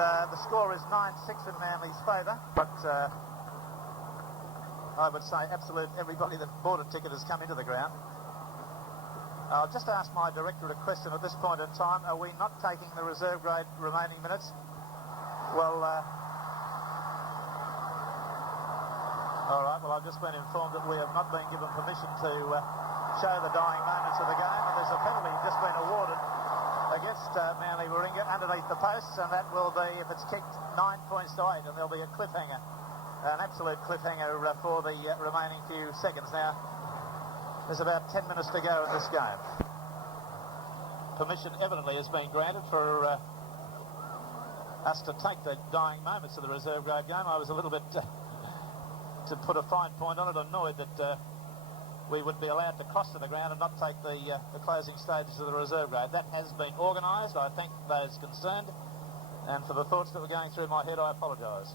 the score is 9-6 in Manly's favour, but I would say everybody that bought a ticket has come into the ground. I'll just ask my director a question at this point in time. Are we not taking the reserve grade remaining minutes? Well, all right, well, I've just been informed that we have not been given permission to show the dying moments of the game, and there's a penalty just been awarded against Manly-Warringah underneath the posts, and that will be, if it's kicked, 9 points to 8, and there'll be a cliffhanger, an absolute cliffhanger for the remaining few seconds. Now, there's about 10 minutes to go in this game. Permission evidently has been granted for us to take the dying moments of the reserve grade game. I was a little bit, to put a fine point on it, annoyed that we would be allowed to cross to the ground and not take the closing stages of the reserve grade. That has been organised. I thank those concerned, and for the thoughts that were going through my head, I apologise.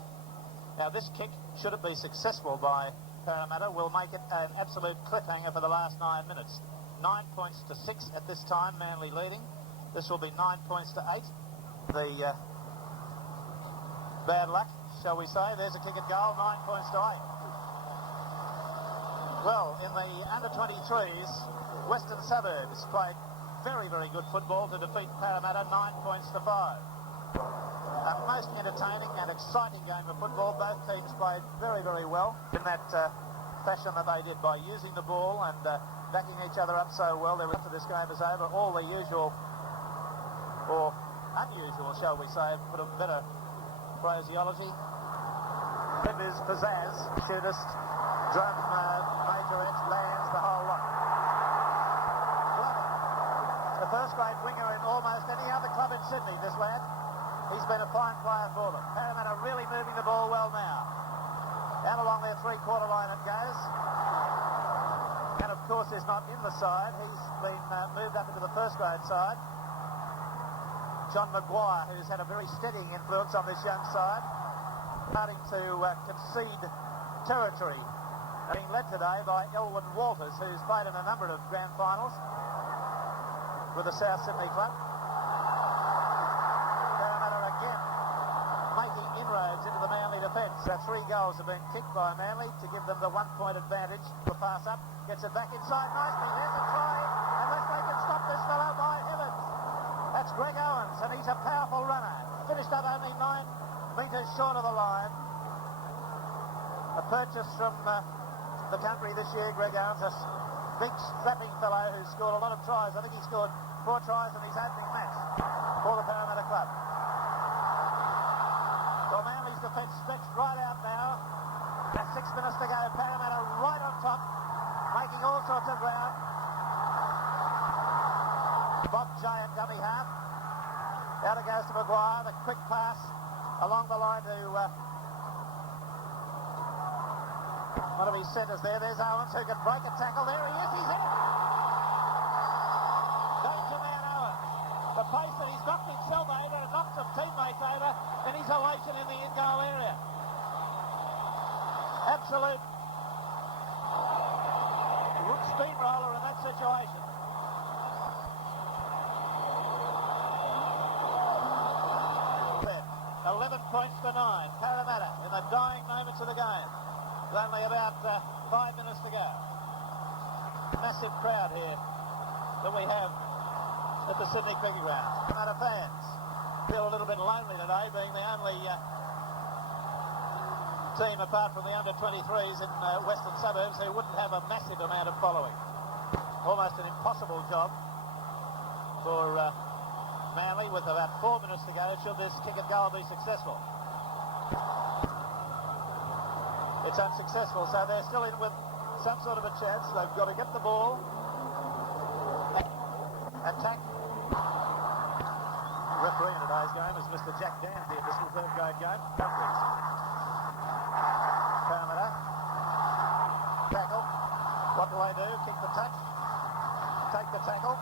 Now, this kick, should it be successful by Parramatta, will make it an absolute cliffhanger for the last 9 minutes. 9 points to 6 at this time, Manly leading. This will be 9 points to 8. The bad luck, shall we say. There's a kick at goal, 9 points to 8. Well, in the under-23s, Western Suburbs played very, very good football to defeat Parramatta 9 points to 5. A most entertaining and exciting game of football. Both teams played very, very well in that fashion that they did, by using the ball and backing each other up so well. After this game is over, all the usual, or unusual, shall we say, put a better phraseology. It is pizzazz, shootist, drum, majorette, lands, the whole lot. The first grade winger in almost any other club in Sydney, this lad. He's been a fine player for them. Parramatta really moving the ball well now. Out along their three-quarter line it goes. And of course is not in the side. He's been moved up into the first grade side. John Maguire, who's had a very steadying influence on this young side, starting to concede territory. Being led today by Elwyn Walters, who's played in a number of grand finals with the South Sydney club. Parramatta again making inroads into the Manly defence. 3 goals have been kicked by Manly to give them the 1 point advantage. The pass up, gets it back inside nicely. There's a try, unless they can stop this fellow by heavens. That's Greg Owens, and he's a powerful runner. Finished up only 9 metres short of the line. A purchase from the country this year, Greg Owens, a big strapping fellow who scored a lot of tries. I think he scored 4 tries in his opening match for the Parramatta club. Well, Manly's defence stretched right out now. There's 6 minutes to go. Parramatta right on top, making all sorts of ground. Bob Jay at dummy half. Out it goes to Maguire. The quick pass along the line to one of his centres there. There's Owens, who can break a tackle. There he is. He's in it. Danger man Owens. The pace that he's knocked himself over and knocked some teammates over in his elation in the in-goal area. Absolute steamroller in that situation. There. 11 points to 9. Parramatta in the dying moments of the game. There's only about 5 minutes to go. Massive crowd here that we have at the Sydney Cricket Ground. Parramatta fans feel a little bit lonely today, being the only team apart from the under-23s in Western Suburbs who wouldn't have a massive amount of following. Almost an impossible job for Manly with about 4 minutes to go should this kick at goal be successful. It's unsuccessful, so they're still in with some sort of a chance. They've got to get the ball, attack. The referee in today's game is Mr. Jack Danby at this third grade game. Parramatta. Tackle. What do they do? Kick the touch. Take the tackle.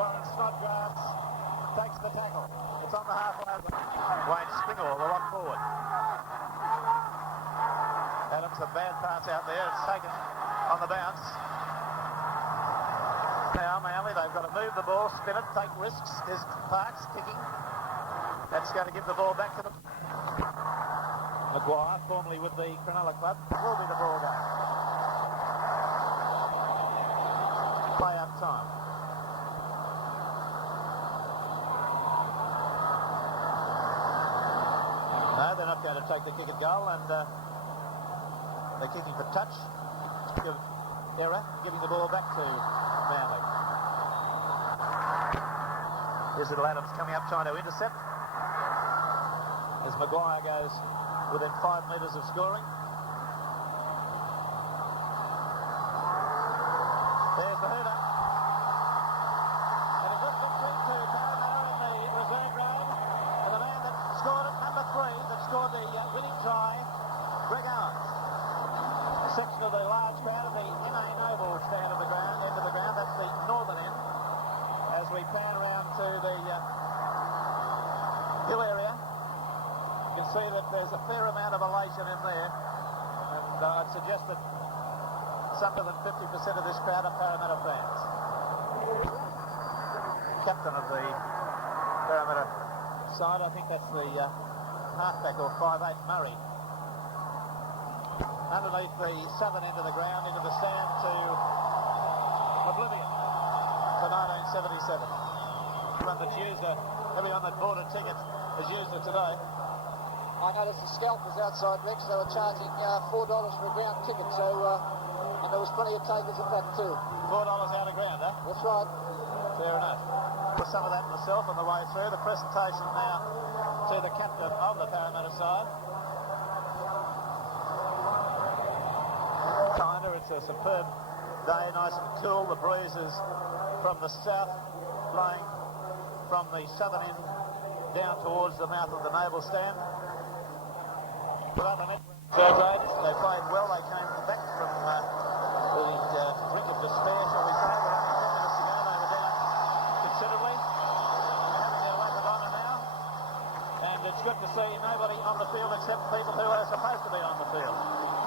Warren Snodgrass takes the tackle. It's on the halfway line. Wayne Springall, the lock forward. Adams, a bad pass out there. It's taken on the bounce. Now Manly, they've got to move the ball, spin it, take risks. Is Parks kicking. That's going to give the ball back to the... Maguire, formerly with the Cronulla club, will be the ball game. Play up time. No, they're not going to take the kick at goal, and they're kicking for touch. Error, giving the ball back to Manly. Here's little Adams coming up trying to intercept. As Maguire goes within 5 metres of scoring. There's the header. And a good victory to Parramatta in the reserve grade. And the man that scored it, number 3, that scored the winning try, Greg Owens. A section of the large crowd of the NA Noble stand of the ground, end of the ground. That's the northern end. As we pan around to the hill area, you can see that there's a fair amount of elation in there, and I'd suggest that something than 50% of this crowd are Parramatta fans. Captain of the Parramatta side, I think that's the halfback or 5'8" Murray. Underneath the southern end of the ground, into the stand to oblivion to 1977. Everyone that's used it, everyone that bought a ticket has used it today. I noticed the scalpers outside, Rex. They were charging $4 for a ground ticket, so and there was plenty of takers at that too. $4 out of ground, huh? That's right. Fair enough. For some of that myself on the way through. The presentation now to the captain of the Parramatta side. Kinder, it's a superb day, nice and cool. The breeze is from the south, blowing from the southern end down towards the mouth of the naval stand. They played well. They came back from the brink of despair, shall we say. We're only 10 minutes to go. They were down considerably. They're having their lap of honour now. And it's good to see nobody on the field except people who are supposed to be on the field.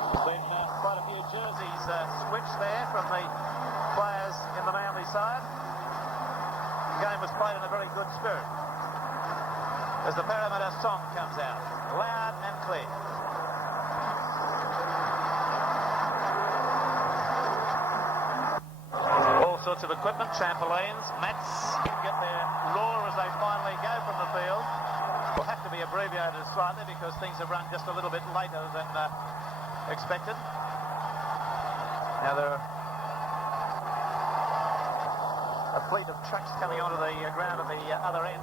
There's been quite a few jerseys switched there from the players in the Manly side. The game was played in a very good spirit. As the Parramatta song comes out, loud and clear. All sorts of equipment, trampolines, mats, get their roar as they finally go from the field. Will have to be abbreviated slightly because things have run just a little bit later than expected. Now there are a fleet of trucks coming onto the ground at the other end.